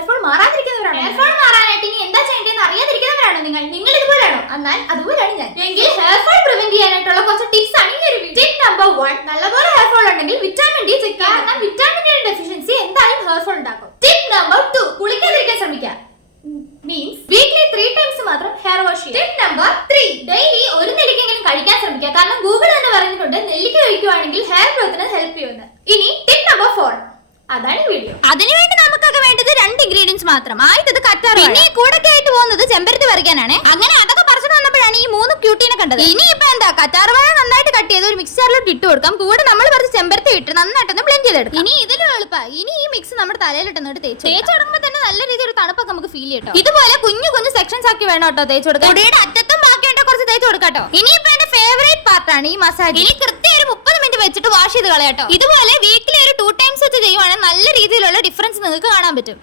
Hair fall മാറാതിരിക്കുന്നവരാണോ? Hair fall മാറാനായിട്ട് ഇനി എന്താ ചെയ്യേണ്ടതെന്ന് അറിയാതിരിക്കുന്നവരാണോ നിങ്ങൾ ഇതുപോലെയാണോ? എന്നാൽ അതുപോലെയാണ് ഞാൻ. എങ്കിൽ ഹെയർ ഫോൾ പ്രിവെന്റ് ചെയ്യാനായിട്ടുള്ള കുറച്ച് ടിപ്സ് ആണ് ഈ ഒരു വീഡിയോ. ടിപ്പ് നമ്പർ 1, നല്ലപോലെ ഹെയർ ഫോൾ ഉണ്ടെങ്കിൽ വിറ്റാമിൻ ഡി ചെക്ക് ചെയ്യുക. കാരണം വിറ്റാമിൻ ഡി ഡെഫിഷ്യൻസി എന്തായാലും ഹെയർ ഫോൾ ഉണ്ടാക്കും. ടിപ്പ് നമ്പർ 2, കുളിക്കാതിരിക്കാൻ ശ്രമിക്കുക. മീൻസ് വീക്ക്ലി 3 ടൈംസ് മാത്രം ഹെയർ വാഷ് ചെയ്യുക. ടിപ്പ് നമ്പർ 3, ഡെയിലി ഒരു നെല്ലിക്കെങ്കിലും കഴിക്കാൻ ശ്രമിക്കുക. കാരണം ഗൂഗിൾ തന്നെ പറയുന്നുണ്ട് നെല്ലിക്ക കഴിക്കുകയാണെങ്കിൽ ഹെയർ ഗ്രോത്തിന് ഹെൽപ്പ് ചെയ്യുമെന്ന്. ഇനി ടിപ്പ് നമ്പർ 4, അതാണ് വീഡിയോ. അതിനുവേണ്ടി നമുക്കൊക്കെ വേണ്ടത് 2 ഇൻഗ്രീഡിയൻസ് മാത്രം. ആദ്യത്തെ കറ്റാർ, പിന്നെ കൂടെ ആയിട്ട് പോകുന്നത് ചെമ്പരത്തി പറിക്കാനാണ്. അങ്ങനെ അതൊക്കെ പറിച്ചിട്ട് വന്നപ്പോഴാണ് ഈ 3 ക്യൂട്ടീനെ കണ്ടത്. ഇനിയിപ്പോ എന്താ, കറ്റാർവാഴ നന്നായിട്ട് കട്ട് ചെയ്ത് ഒരു മിക്സറിലോട്ട് ഇട്ട് കൊടുക്കാം. കൂടെ നമ്മൾ കുറച്ച് ചെമ്പരത്തി ഇട്ട് നന്നായിട്ടൊന്ന് ബ്ലെൻഡ് ചെയ്തെടുക്കാം. ഇനി ഇതിലും എളുപ്പം. ഇനി ഈ മിക്സ് നമ്മുടെ തലയിലിട്ട് തേച്ച് കൊടുക്കുമ്പോൾ തന്നെ നല്ല രീതിയിൽ തണുപ്പൊക്കെ നമുക്ക് ഫീൽ ചെയ്യും. ഇതുപോലെ കുഞ്ഞു കുഞ്ഞു സെക്ഷൻസ് ആക്കി വേണം കേട്ടോ തേച്ച് കൊടുക്കാം. മുടിയുടെ അറ്റത്തും ബാക്കിയായിട്ട് കുറച്ച് തേച്ച് കൊടുക്കാട്ടോ. ഇനിയിപ്പോ എന്റെ ഫേവറേറ്റ് പാർട്ടാണ് ഈ മസാജ്. ഇനി കൃത്യം ഒരു 30 മിനിറ്റ് വെച്ചിട്ട് വാഷ് ചെയ്ത് കളയാട്ടോ. ഇതുപോലെ വീക്കിലി ഒരു 2 ടൈംസ് വെച്ച് ചെയ്യുവാണെങ്കിൽ നല്ല രീതിയിലുള്ള ഡിഫറൻസ് നിങ്ങൾക്ക് കാണാൻ പറ്റും.